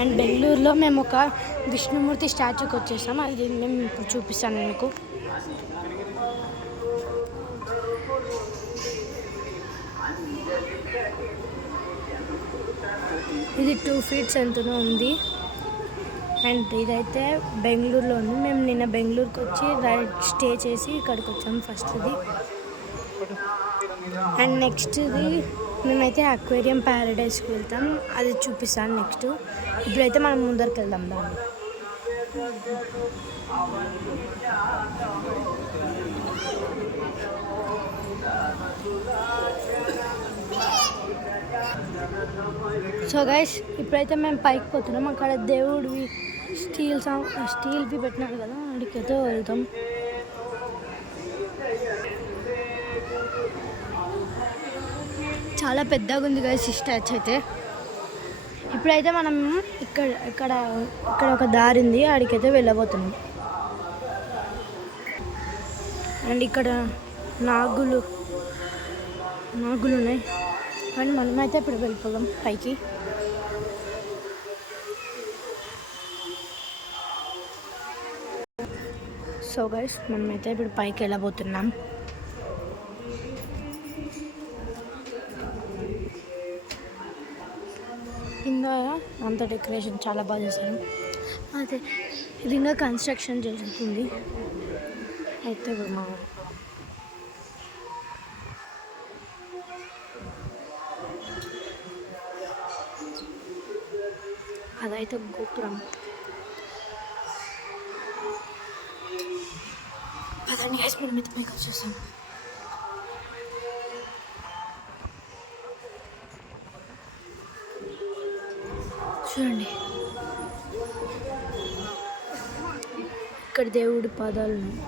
And బెంగళూరులో మేము ఒక విష్ణుమూర్తి స్టాచ్యూకి వచ్చేసాం. అది మేము ఇప్పుడు చూపిస్తాను మీకు. ఇది 2 feet ఎంతనో ఉంది. అండ్ ఇదైతే బెంగళూరులో ఉంది. మేము నిన్న బెంగళూరుకి వచ్చి స్టే చేసి ఇక్కడికి వచ్చాము ఫస్ట్ది. అండ్ నెక్స్ట్ది మేమైతే అక్వేరియం ప్యారడైస్కి వెళ్తాం, అది చూపిస్తాను నెక్స్ట్. ఇప్పుడైతే మనం ముందరికి వెళ్దాం దాన్ని. సో గైస్ ఇప్పుడైతే మేము పైకి పోతున్నాం. అక్కడ దేవుడివి స్టీల్వి పెట్టినారు కదా, అడిగితే వెళ్తాం. చాలా పెద్దగా ఉంది గైస్ ఈ స్టాచ్యూ అయితే. ఇప్పుడైతే మనం ఇక్కడ ఒక దారి ఉంది, అడిగితే వెళ్ళబోతున్నాం. అండ్ ఇక్కడ నాగులు ఉన్నాయి. అండ్ మనమైతే ఇప్పుడు వెళ్ళిపోదాం పైకి. సో గైస్ మనమైతే ఇప్పుడు పైకి వెళ్ళబోతున్నాం. కింద అంత డెకరేషన్ చాలా బాగా చేశారు. అదే ఇది ఇంకా కన్స్ట్రక్షన్ జరుగుతుంది. అయితే మా అదైతే గోపురం. పదండి గైస్ మనం మీద పైకి వచ్చేసాం. చూడండి ఇక్కడ దేవుడి పాదాలు ఉన్నాయి.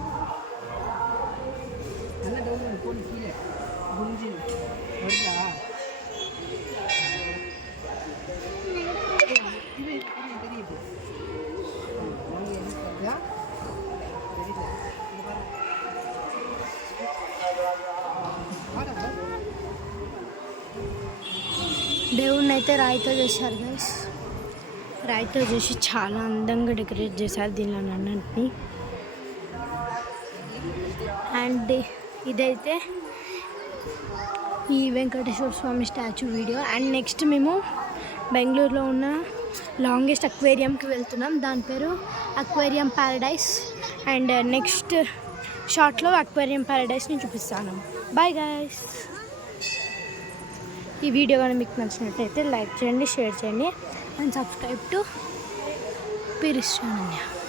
దేవుడిని అయితే రాయితో చేశారు గైస్. రాయితో చేసి చాలా అందంగా డెకరేట్ చేశారు దీనిలో అన్నింటినీ. అండ్ ఇదైతే ఈ Venkateswara Swami statue video. And next మేము బెంగళూరులో ఉన్న లాంగెస్ట్ అక్వేరియంకి వెళ్తున్నాం. దాని పేరు అక్వేరియం ప్యారడైస్. అండ్ నెక్స్ట్ షార్ట్లో అక్వేరియం ప్యారడైస్ని చూపిస్తాను. Bye guys. ఈ వీడియో కానీ మీకు నచ్చినట్టయితే లైక్ చేయండి, షేర్ చేయండి and subscribe to Peries channel.